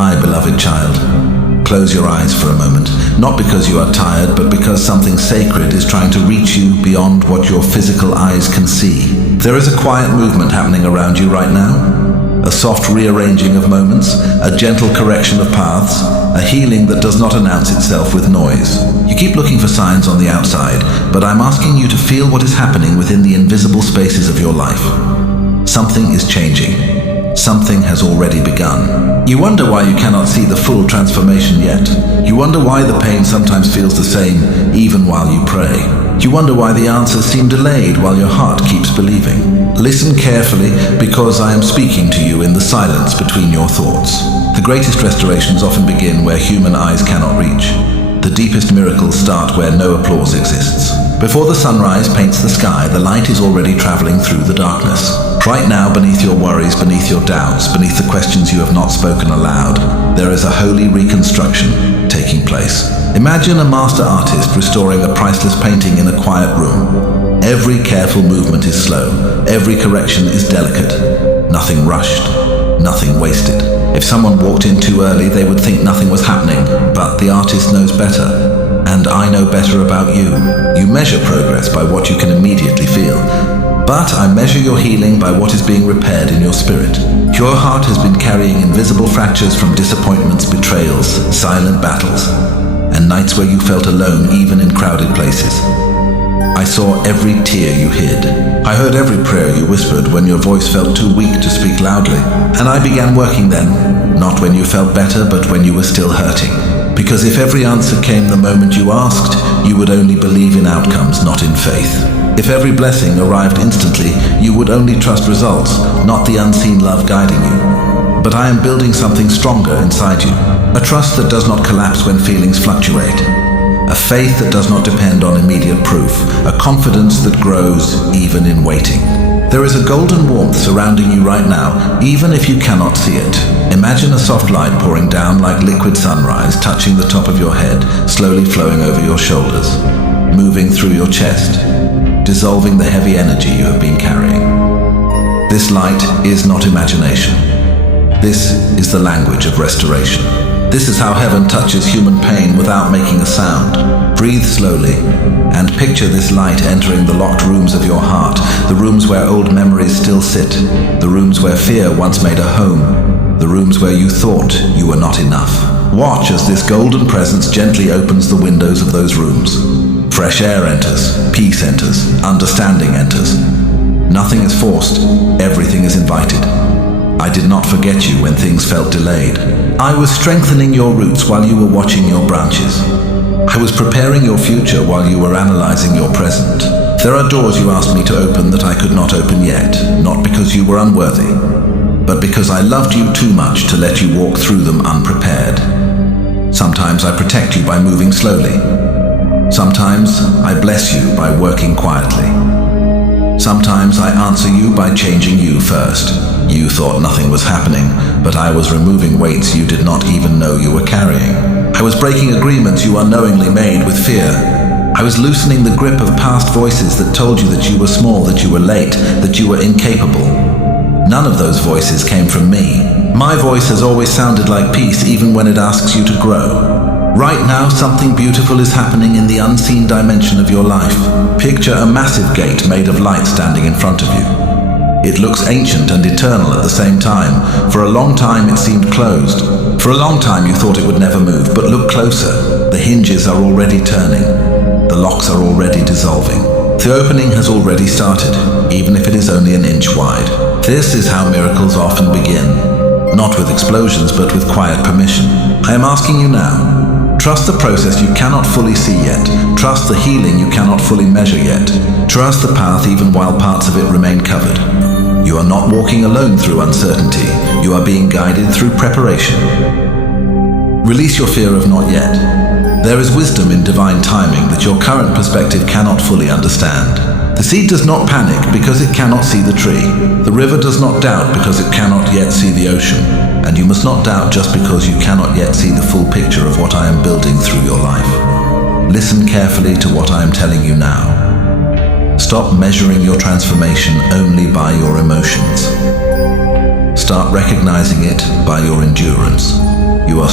My beloved child, close your eyes for a moment, not because you are tired, but because something sacred is trying to reach you beyond what your physical eyes can see. There is a quiet movement happening around you right now. A soft rearranging of moments, a gentle correction of paths, a healing that does not announce itself with noise. You keep looking for signs on the outside, but I'm asking you to feel what is happening within the invisible spaces of your life. Something is changing. Something has already begun. You wonder why you cannot see the full transformation yet. You wonder why the pain sometimes feels the same, even while you pray. You wonder why the answers seem delayed while your heart keeps believing. Listen carefully, because I am speaking to you in the silence between your thoughts. The greatest restorations often begin where human eyes cannot reach. The deepest miracles start where no applause exists. Before the sunrise paints the sky, the light is already traveling through the darkness. Right now, beneath your worries, beneath your doubts, beneath the questions you have not spoken aloud, there is a holy reconstruction taking place. Imagine a master artist restoring a priceless painting in a quiet room. Every careful movement is slow. Every correction is delicate. Nothing rushed. Nothing wasted. If someone walked in too early, they would think nothing was happening, but the artist knows better. And I know better about you. You measure progress by what you can immediately feel. But I measure your healing by what is being repaired in your spirit. Your heart has been carrying invisible fractures from disappointments, betrayals, silent battles, and nights where you felt alone even in crowded places. I saw every tear you hid. I heard every prayer you whispered when your voice felt too weak to speak loudly. And I began working then, not when you felt better, but when you were still hurting. Because if every answer came the moment you asked, you would only believe in outcomes, not in faith. If every blessing arrived instantly, you would only trust results, not the unseen love guiding you. But I am building something stronger inside you. A trust that does not collapse when feelings fluctuate. A faith that does not depend on immediate proof. A confidence that grows even in waiting. There is a golden warmth surrounding you right now, even if you cannot see it. Imagine a soft light pouring down like liquid sunrise, touching the top of your head, slowly flowing over your shoulders, moving through your chest, dissolving the heavy energy you have been carrying. This light is not imagination. This is the language of restoration. This is how heaven touches human pain without making a sound. Breathe slowly and picture this light entering the locked rooms of your heart, the rooms where old memories still sit, the rooms where fear once made a home, the rooms where you thought you were not enough. Watch as this golden presence gently opens the windows of those rooms. Fresh air enters, peace enters, understanding enters. Nothing is forced, everything is invited. I did not forget you when things felt delayed. I was strengthening your roots while you were watching your branches. I was preparing your future while you were analyzing your present. There are doors you asked me to open that I could not open yet, not because you were unworthy, but because I loved you too much to let you walk through them unprepared. Sometimes I protect you by moving slowly. Sometimes I bless you by working quietly. Sometimes I answer you by changing you first. You thought nothing was happening, but I was removing weights you did not even know you were carrying. I was breaking agreements you unknowingly made with fear. I was loosening the grip of past voices that told you that you were small, that you were late, that you were incapable. None of those voices came from me. My voice has always sounded like peace, even when it asks you to grow. Right now, something beautiful is happening in the unseen dimension of your life. Picture a massive gate made of light standing in front of you. It looks ancient and eternal at the same time. For a long time it seemed closed. For a long time you thought it would never move, but look closer. The hinges are already turning. The locks are already dissolving. The opening has already started, even if it is only an inch wide. This is how miracles often begin. Not with explosions, but with quiet permission. I am asking you now. Trust the process you cannot fully see yet. Trust the healing you cannot fully measure yet. Trust the path even while parts of it remain covered. You are not walking alone through uncertainty. You are being guided through preparation. Release your fear of not yet. There is wisdom in divine timing that your current perspective cannot fully understand. The seed does not panic because it cannot see the tree. The river does not doubt because it cannot yet see the ocean. And you must not doubt just because you cannot yet see the full picture of what I am building through your life. Listen carefully to what I am telling you now. Stop measuring your transformation only by your emotions. Start recognizing it by your endurance.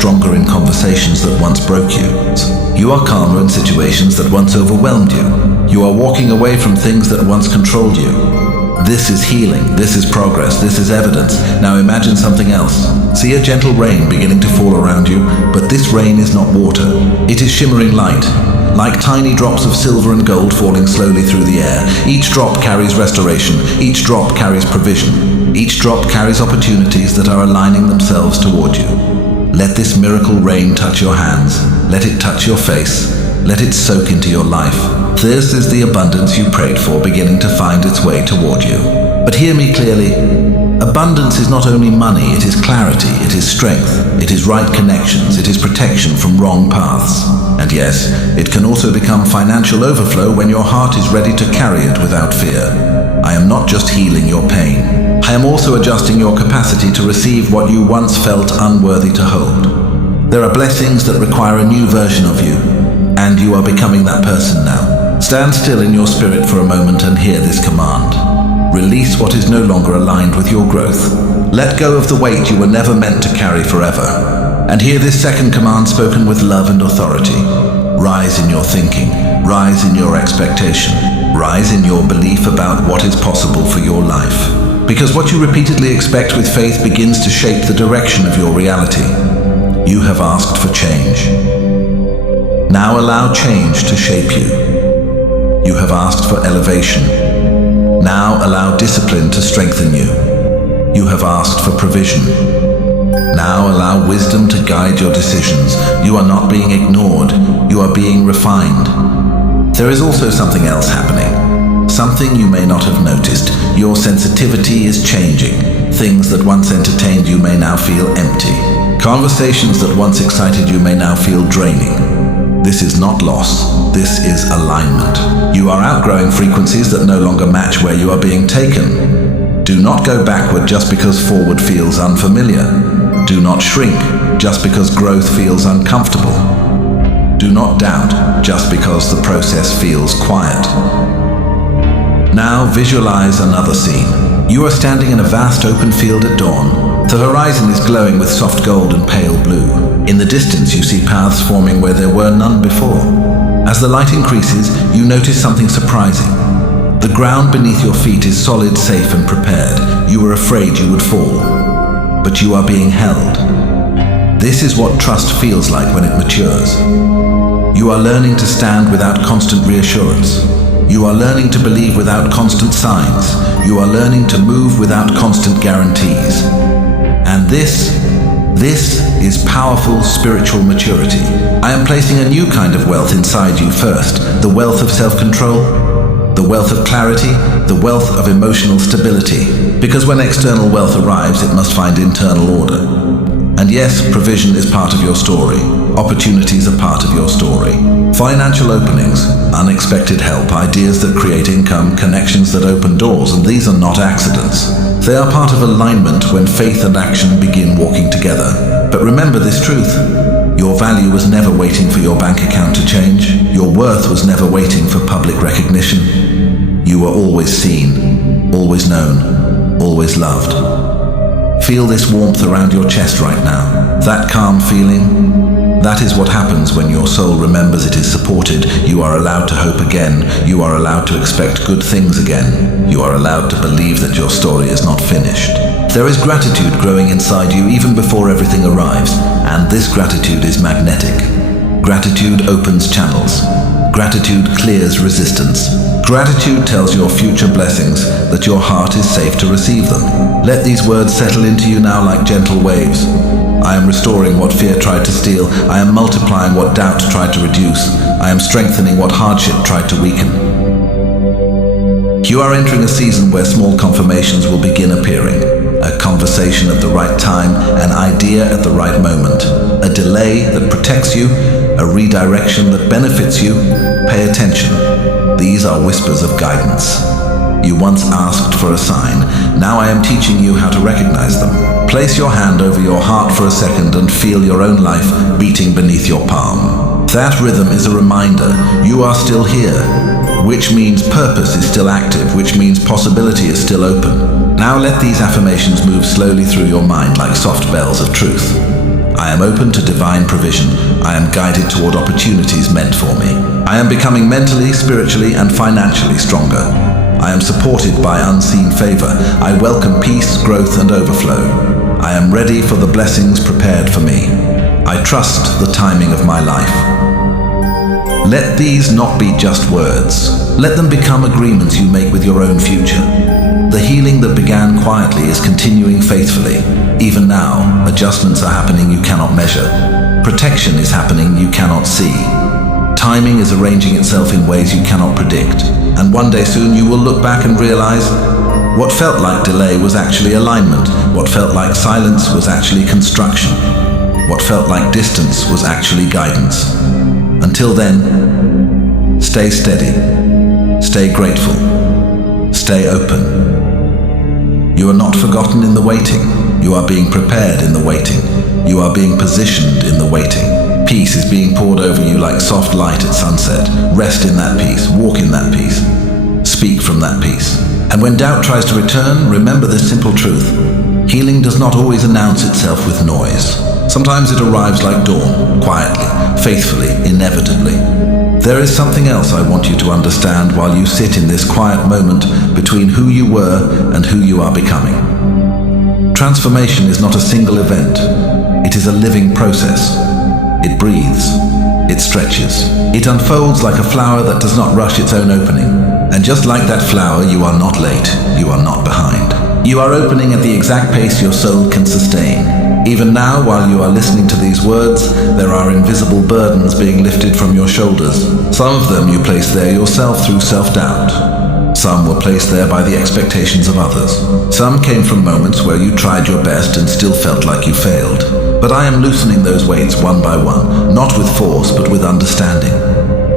stronger in conversations that once broke you. You are calmer in situations that once overwhelmed you. You are walking away from things that once controlled you. This is healing, this is progress, this is evidence. Now imagine something else. See a gentle rain beginning to fall around you, but this rain is not water. It is shimmering light, like tiny drops of silver and gold falling slowly through the air. Each drop carries restoration, each drop carries provision. Each drop carries opportunities that are aligning themselves toward you. Let this miracle rain touch your hands, let it touch your face, let it soak into your life. This is the abundance you prayed for beginning to find its way toward you. But hear me clearly. Abundance is not only money, it is clarity, it is strength, it is right connections, it is protection from wrong paths. And yes, it can also become financial overflow when your heart is ready to carry it without fear. I am not just healing your pain. I am also adjusting your capacity to receive what you once felt unworthy to hold. There are blessings that require a new version of you, and you are becoming that person now. Stand still in your spirit for a moment and hear this command. Release what is no longer aligned with your growth. Let go of the weight you were never meant to carry forever. And hear this second command spoken with love and authority. Rise in your thinking, rise in your expectation, rise in your belief about what is possible for your life. Because what you repeatedly expect with faith begins to shape the direction of your reality. You have asked for change. Now allow change to shape you. You have asked for elevation. Now allow discipline to strengthen you. You have asked for provision. Now allow wisdom to guide your decisions. You are not being ignored. You are being refined. There is also something else happening. Something you may not have noticed. Your sensitivity is changing. Things that once entertained you may now feel empty. Conversations that once excited you may now feel draining. This is not loss. This is alignment. You are outgrowing frequencies that no longer match where you are being taken. Do not go backward just because forward feels unfamiliar. Do not shrink just because growth feels uncomfortable. Do not doubt just because the process feels quiet. Now visualize another scene. You are standing in a vast open field at dawn. The horizon is glowing with soft gold and pale blue. In the distance you see paths forming where there were none before. As the light increases, you notice something surprising. The ground beneath your feet is solid, safe and prepared. You were afraid you would fall, but you are being held. This is what trust feels like when it matures. You are learning to stand without constant reassurance. You are learning to believe without constant signs. You are learning to move without constant guarantees. And this is powerful spiritual maturity. I am placing a new kind of wealth inside you first, the wealth of self-control, the wealth of clarity, the wealth of emotional stability. Because when external wealth arrives, it must find internal order. And yes, provision is part of your story. Opportunities are part of your story. Financial openings, unexpected help, ideas that create income, connections that open doors, and these are not accidents. They are part of alignment when faith and action begin walking together. But remember this truth. Your value was never waiting for your bank account to change. Your worth was never waiting for public recognition. You were always seen, always known, always loved. Feel this warmth around your chest right now. That calm feeling. That is what happens when your soul remembers it is supported. You are allowed to hope again. You are allowed to expect good things again. You are allowed to believe that your story is not finished. There is gratitude growing inside you even before everything arrives, and this gratitude is magnetic. Gratitude opens channels. Gratitude clears resistance. Gratitude tells your future blessings that your heart is safe to receive them. Let these words settle into you now like gentle waves. I am restoring what fear tried to steal. I am multiplying what doubt tried to reduce. I am strengthening what hardship tried to weaken. You are entering a season where small confirmations will begin appearing. A conversation at the right time, an idea at the right moment, a delay that protects you, a redirection that benefits you. Pay attention. These are whispers of guidance. You once asked for a sign. Now I am teaching you how to recognize them. Place your hand over your heart for a second and feel your own life beating beneath your palm. That rhythm is a reminder you are still here, which means purpose is still active, which means possibility is still open. Now let these affirmations move slowly through your mind like soft bells of truth. I am open to divine provision. I am guided toward opportunities meant for me. I am becoming mentally, spiritually, and financially stronger. I am supported by unseen favor. I welcome peace, growth, and overflow. I am ready for the blessings prepared for me. I trust the timing of my life. Let these not be just words. Let them become agreements you make with your own future. The healing that began quietly is continuing faithfully. Even now, adjustments are happening you cannot measure. Protection is happening you cannot see. Timing is arranging itself in ways you cannot predict. And one day soon you will look back and realize what felt like delay was actually alignment. What felt like silence was actually construction. What felt like distance was actually guidance. Until then, stay steady, stay grateful, stay open. You are not forgotten in the waiting. You are being prepared in the waiting. You are being positioned in the waiting. Peace is being poured over you like soft light at sunset. Rest in that peace, walk in that peace, speak from that peace. And when doubt tries to return, remember this simple truth. Healing does not always announce itself with noise. Sometimes it arrives like dawn, quietly, faithfully, inevitably. There is something else I want you to understand while you sit in this quiet moment between who you were and who you are becoming. Transformation is not a single event. It is a living process. It breathes. It stretches. It unfolds like a flower that does not rush its own opening. And just like that flower, you are not late. You are not behind. You are opening at the exact pace your soul can sustain. Even now, while you are listening to these words, there are invisible burdens being lifted from your shoulders. Some of them you placed there yourself through self-doubt. Some were placed there by the expectations of others. Some came from moments where you tried your best and still felt like you failed. But I am loosening those weights one by one, not with force, but with understanding.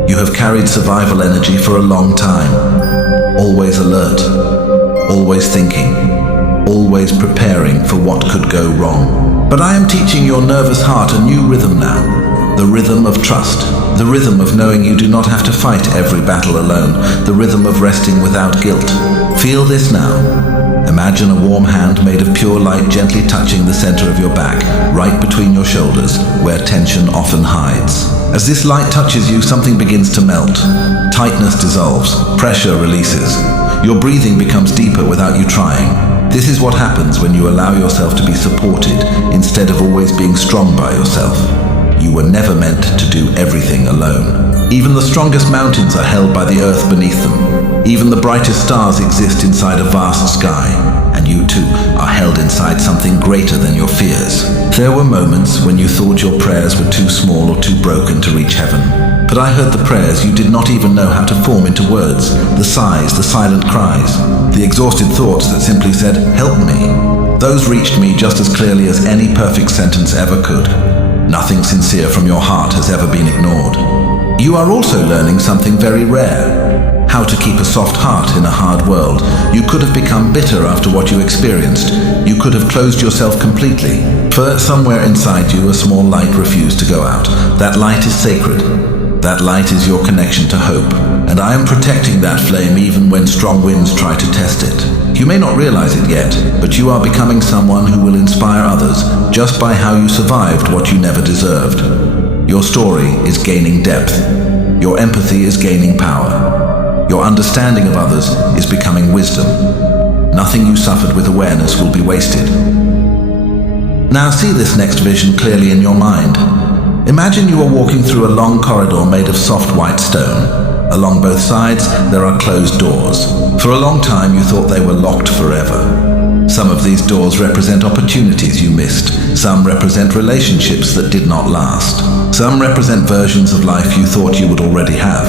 You have carried survival energy for a long time. Always alert, always thinking, always preparing for what could go wrong. But I am teaching your nervous heart a new rhythm now. The rhythm of trust. The rhythm of knowing you do not have to fight every battle alone. The rhythm of resting without guilt. Feel this now. Imagine a warm hand made of pure light gently touching the center of your back, right between your shoulders, where tension often hides. As this light touches you, something begins to melt. Tightness dissolves. Pressure releases. Your breathing becomes deeper without you trying. This is what happens when you allow yourself to be supported instead of always being strong by yourself. You were never meant to do everything alone. Even the strongest mountains are held by the earth beneath them. Even the brightest stars exist inside a vast sky, and you too are held inside something greater than your fears. There were moments when you thought your prayers were too small or too broken to reach heaven. But I heard the prayers you did not even know how to form into words, the sighs, the silent cries, the exhausted thoughts that simply said, "Help me." Those reached me just as clearly as any perfect sentence ever could. Nothing sincere from your heart has ever been ignored. You are also learning something very rare. How to keep a soft heart in a hard world. You could have become bitter after what you experienced. You could have closed yourself completely. For somewhere inside you, a small light refused to go out. That light is sacred. That light is your connection to hope, and I am protecting that flame even when strong winds try to test it. You may not realize it yet, but you are becoming someone who will inspire others just by how you survived what you never deserved. Your story is gaining depth. Your empathy is gaining power. Your understanding of others is becoming wisdom. Nothing you suffered with awareness will be wasted. Now see this next vision clearly in your mind. Imagine you are walking through a long corridor made of soft white stone. Along both sides, there are closed doors. For a long time, you thought they were locked forever. Some of these doors represent opportunities you missed. Some represent relationships that did not last. Some represent versions of life you thought you would already have.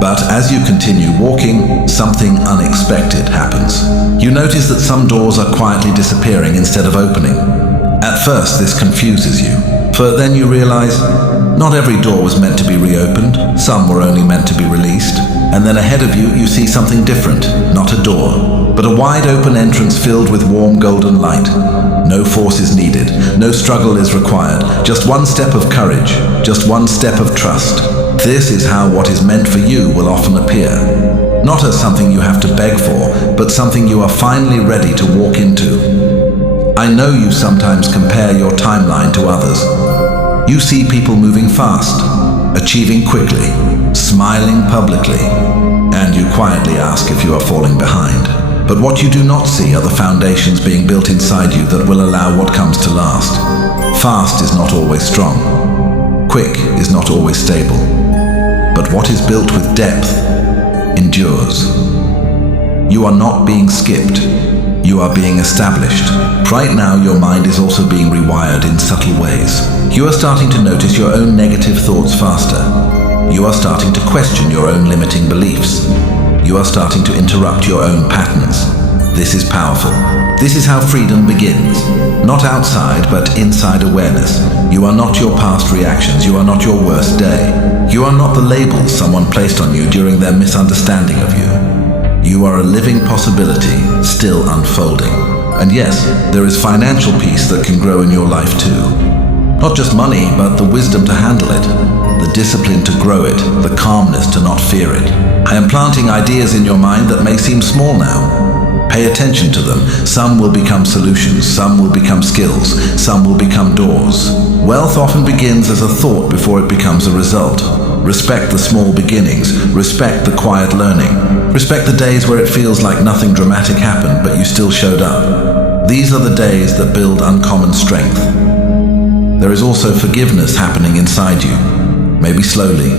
But as you continue walking, something unexpected happens. You notice that some doors are quietly disappearing instead of opening. At first, this confuses you. But then you realize, not every door was meant to be reopened, some were only meant to be released. And then ahead of you, you see something different, not a door, but a wide open entrance filled with warm golden light. No force is needed, no struggle is required, just one step of courage, just one step of trust. This is how what is meant for you will often appear. Not as something you have to beg for, but something you are finally ready to walk into. I know you sometimes compare your timeline to others. You see people moving fast, achieving quickly, smiling publicly, and you quietly ask if you are falling behind. But what you do not see are the foundations being built inside you that will allow what comes to last. Fast is not always strong. Quick is not always stable. But what is built with depth endures. You are not being skipped. You are being established. Right now, your mind is also being rewired in subtle ways. You are starting to notice your own negative thoughts faster. You are starting to question your own limiting beliefs. You are starting to interrupt your own patterns. This is powerful. This is how freedom begins. Not outside, but inside awareness. You are not your past reactions. You are not your worst day. You are not the labels someone placed on you during their misunderstanding of you. You are a living possibility, still unfolding. And yes, there is financial peace that can grow in your life too. Not just money, but the wisdom to handle it, the discipline to grow it, the calmness to not fear it. I am planting ideas in your mind that may seem small now. Pay attention to them. Some will become solutions, some will become skills, some will become doors. Wealth often begins as a thought before it becomes a result. Respect the small beginnings, respect the quiet learning, respect the days where it feels like nothing dramatic happened but you still showed up. These are the days that build uncommon strength. There is also forgiveness happening inside you, maybe slowly,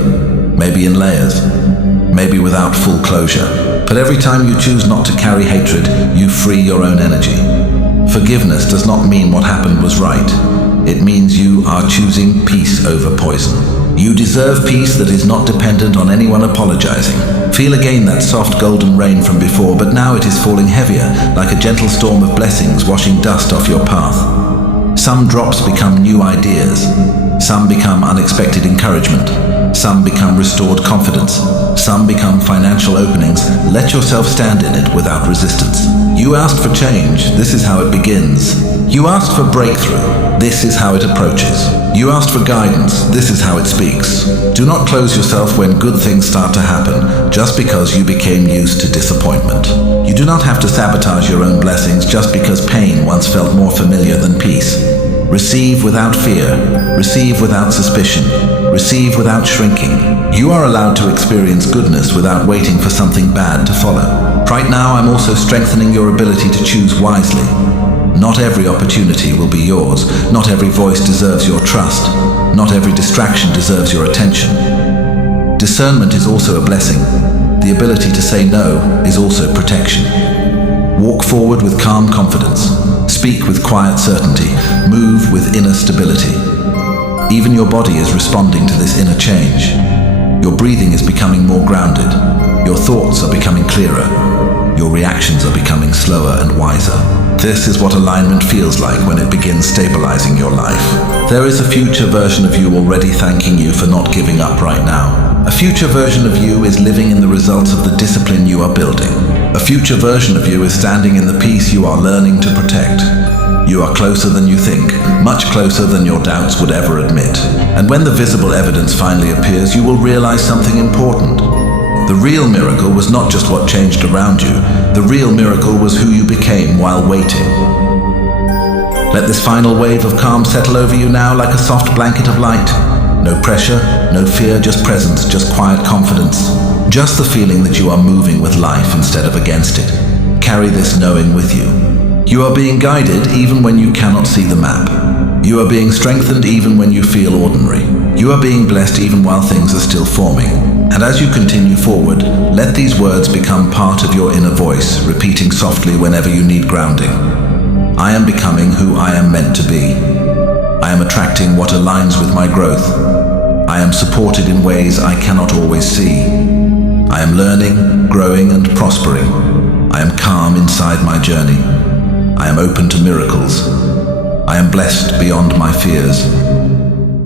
maybe in layers, maybe without full closure. But every time you choose not to carry hatred, you free your own energy. Forgiveness does not mean what happened was right. It means you are choosing peace over poison. You deserve peace that is not dependent on anyone apologizing. Feel again that soft golden rain from before, but now it is falling heavier, like a gentle storm of blessings washing dust off your path. Some drops become new ideas. Some become unexpected encouragement. Some become restored confidence. Some become financial openings. Let yourself stand in it without resistance. You asked for change. This is how it begins. You asked for breakthrough. This is how it approaches. You asked for guidance. This is how it speaks. Do not close yourself when good things start to happen, just because you became used to disappointment. You do not have to sabotage your own blessings just because pain once felt more familiar than peace. Receive without fear. Receive without suspicion. Receive without shrinking. You are allowed to experience goodness without waiting for something bad to follow. Right now, I'm also strengthening your ability to choose wisely. Not every opportunity will be yours. Not every voice deserves your trust. Not every distraction deserves your attention. Discernment is also a blessing. The ability to say no is also protection. Walk forward with calm confidence. Speak with quiet certainty. Move with inner stability. Even your body is responding to this inner change. Your breathing is becoming more grounded. Your thoughts are becoming clearer. Your reactions are becoming slower and wiser. This is what alignment feels like when it begins stabilizing your life. There is a future version of you already thanking you for not giving up right now. A future version of you is living in the results of the discipline you are building. A future version of you is standing in the peace you are learning to protect. You are closer than you think, much closer than your doubts would ever admit. And when the visible evidence finally appears, you will realize something important. The real miracle was not just what changed around you. The real miracle was who you became while waiting. Let this final wave of calm settle over you now like a soft blanket of light. No pressure, no fear, just presence, just quiet confidence. Just the feeling that you are moving with life instead of against it. Carry this knowing with you. You are being guided even when you cannot see the map. You are being strengthened even when you feel ordinary. You are being blessed even while things are still forming. And as you continue forward, let these words become part of your inner voice, repeating softly whenever you need grounding. I am becoming who I am meant to be. I am attracting what aligns with my growth. I am supported in ways I cannot always see. I am learning, growing, and prospering. I am calm inside my journey. I am open to miracles. I am blessed beyond my fears.